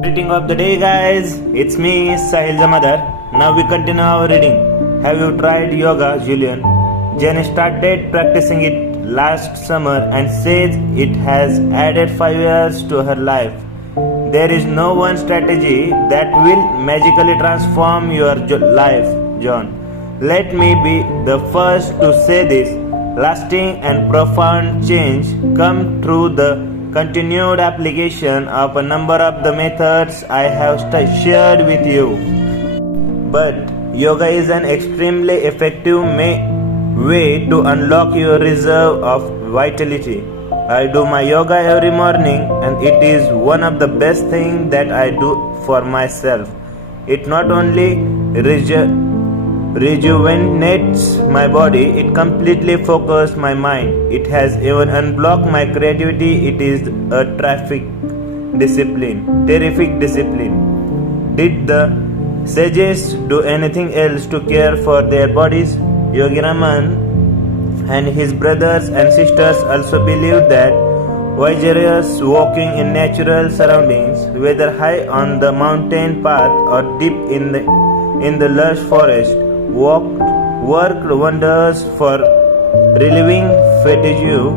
Greeting of the day, guys. It's me, Sahil Zamadar. Now we continue our reading. Have you tried yoga, Julian? Jen started practicing it last summer and says it has added 5 years to her life. There is no one strategy that will magically transform your life, John. Let me be the first to say this. Lasting and profound change come through the continued application of a number of the methods I have shared with you. But yoga is an extremely effective way to unlock your reserve of vitality. I do my yoga every morning and it is one of the best things that I do for myself. It not only rejuvenates my body, it completely focuses my mind. It has even unblocked my creativity. It is a terrific discipline. Did the sages do anything else to care for their bodies? Yogi Raman and his brothers and sisters also believed that vigorous walking in natural surroundings, whether high on the mountain path or deep in the lush forest, worked wonders for relieving fatigue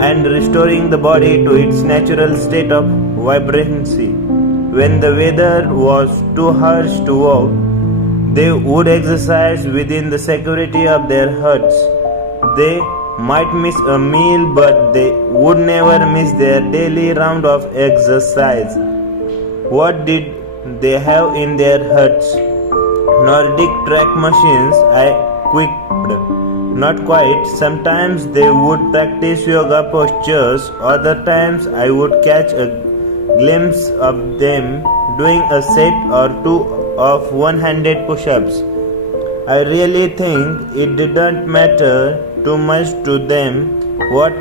and restoring the body to its natural state of vibrancy. When the weather was too harsh to walk, they would exercise within the security of their huts. They might miss a meal, but they would never miss their daily round of exercise. What did they have in their huts? Nordic track machines, I quipped. Not quite. Sometimes they would practice yoga postures, other times I would catch a glimpse of them doing a set or two of one-handed push-ups. I really think it didn't matter too much to them what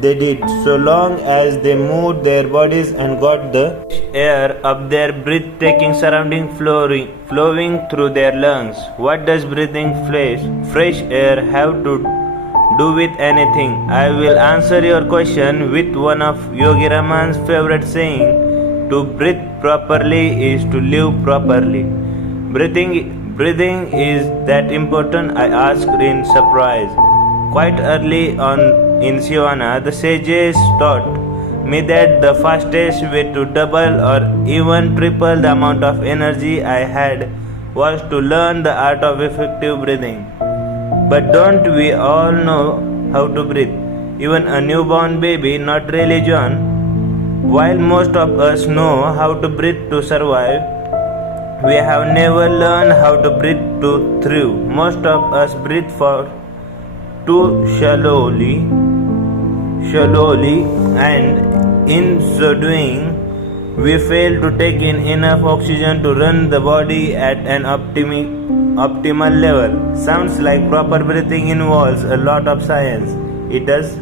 they did, so long as they moved their bodies and got the air of their breathtaking surrounding flowing through their lungs. What does breathing fresh air have to do with anything? I will answer your question with one of Yogi Raman's favorite saying: to breathe properly is to live properly. Breathing is that important? I asked in surprise. Quite early on in Sivana, the sages taught me that the fastest way to double or even triple the amount of energy I had was to learn the art of effective breathing. But don't we all know how to breathe? Even a newborn baby, not really, John? While most of us know how to breathe to survive, we have never learned how to breathe to thrive. Most of us breathe for too shallowly, and in so doing, we fail to take in enough oxygen to run the body at an optimal level. Sounds like proper breathing involves a lot of science. It does,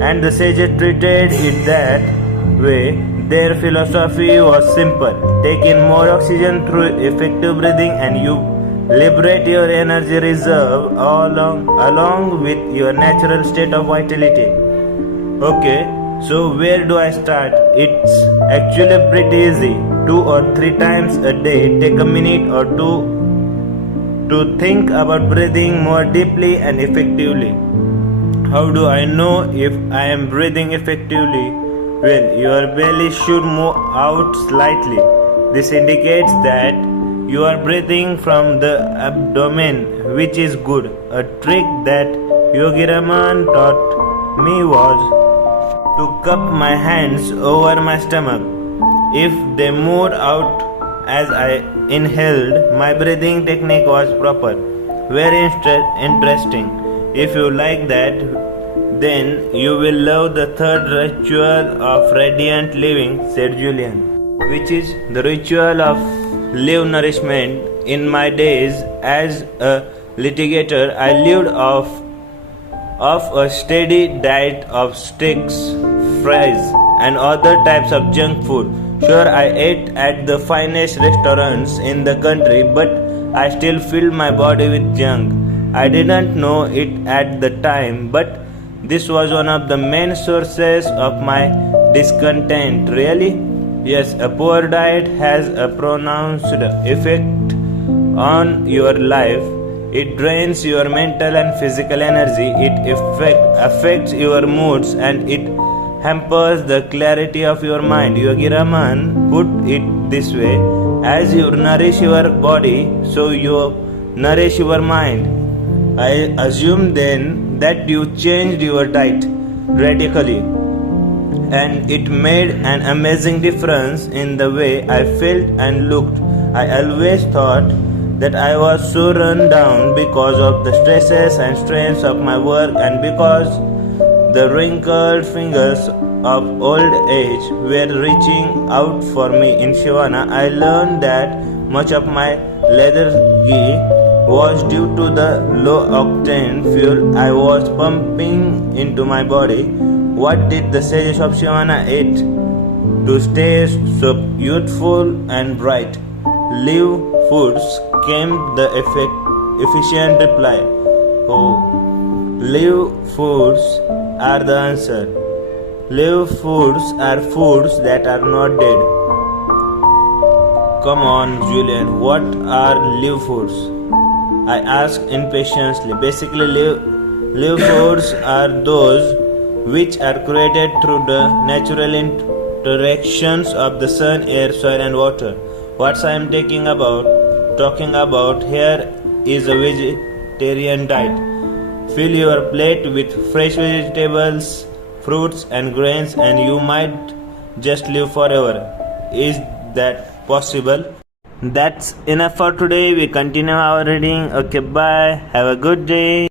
and the sages treated it that way. Their philosophy was simple: take in more oxygen through effective breathing, and you liberate your energy reserve along with your natural state of vitality. Okay, so where do I start? It's actually pretty easy. 2 or 3 times a day, take a minute or two to think about breathing more deeply and effectively. How do I know if I am breathing effectively? Well, your belly should move out slightly. This indicates that you are breathing from the abdomen, which is good. A trick that Yogi Raman taught me was to cup my hands over my stomach. If they moved out as I inhaled, my breathing technique was proper. Very interesting. If you like that, then you will love the third ritual of radiant living, said Julian, which is the ritual of live nourishment. In my days as a litigator, I lived off a steady diet of steaks, fries, and other types of junk food. Sure, I ate at the finest restaurants in the country, but I still filled my body with junk. I didn't know it at the time, but this was one of the main sources of my discontent. Really? Yes, a poor diet has a pronounced effect on your life. It drains your mental and physical energy. It affects your moods and it hampers the clarity of your mind. Yogi Raman put it this way: as you nourish your body, so you nourish your mind. I assume then that you changed your diet radically, and it made an amazing difference in the way I felt and looked. I always thought that I was so run down because of the stresses and strains of my work and because the wrinkled fingers of old age were reaching out for me in Shivana. I learned that much of my lethargy was due to the low octane fuel I was pumping into my body. What did the sages of Shivana eat to stay so youthful and bright? Live foods, came the efficient reply. Oh, live foods are the answer. Live foods are foods that are not dead. Come on, Julian, what are live foods? I asked impatiently. Basically, live foods are those which are created through the natural interactions of the sun, air, soil, and water. What I am talking about here is a vegetarian diet. Fill your plate with fresh vegetables, fruits, and grains, and you might just live forever. Is that possible? That's enough for today. We continue our reading. Okay, bye. Have a good day.